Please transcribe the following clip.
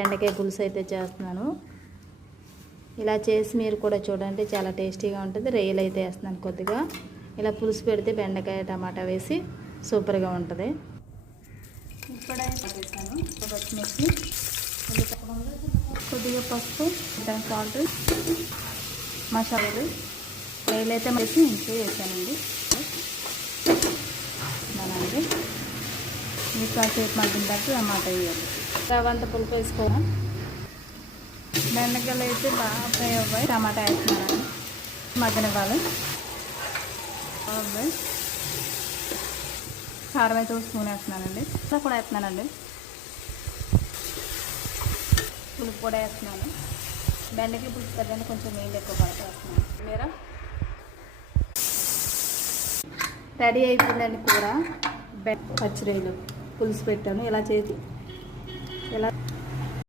బెండకాయ పులుసు అయితే చేస్తున్నాను. ఇలా చేసి మీరు కూడా చూడండి, చాలా టేస్టీగా ఉంటుంది. రొయ్యలు అయితే వేస్తున్నాను కొద్దిగా. ఇలా పులుసు పెడితే బెండకాయ టమాటా వేసి సూపర్గా ఉంటుంది. ఇప్పుడే వేసాను పచ్చిమిర్చి, కొద్దిగా పసుపు, సాల్ట్, మసాలాలు, రొయ్యలు అయితే వేసి ఇంట్లో వేసానండి. మీకు కాసేపు మగ్గిన తర్వాత టమాటా వేయాలి. రవ్వంత పులుపు వేసుకోవాలి. బెండకాయలు అయితే బాగా ఫ్రై అవ్వాలి. టమాటా వేస్తున్నాను, మగ్గనివ్వాలి. కారం అయితే ఒక స్పూన్ వేస్తున్నానండి. ఇలా కూడా వేస్తున్నానండి. పులుపు కూడా వేస్తున్నాను. బెండకాయ పులుసు కదండి, కొంచెం నీళ్ళు ఎక్కువ పడుతూ వేస్తున్నాను. మీరా రెడీ అయిపోయిందండి కూర. పచ్చి రొయ్యలు పులుసు పెట్టాను. ఇలా చేసి ఇలా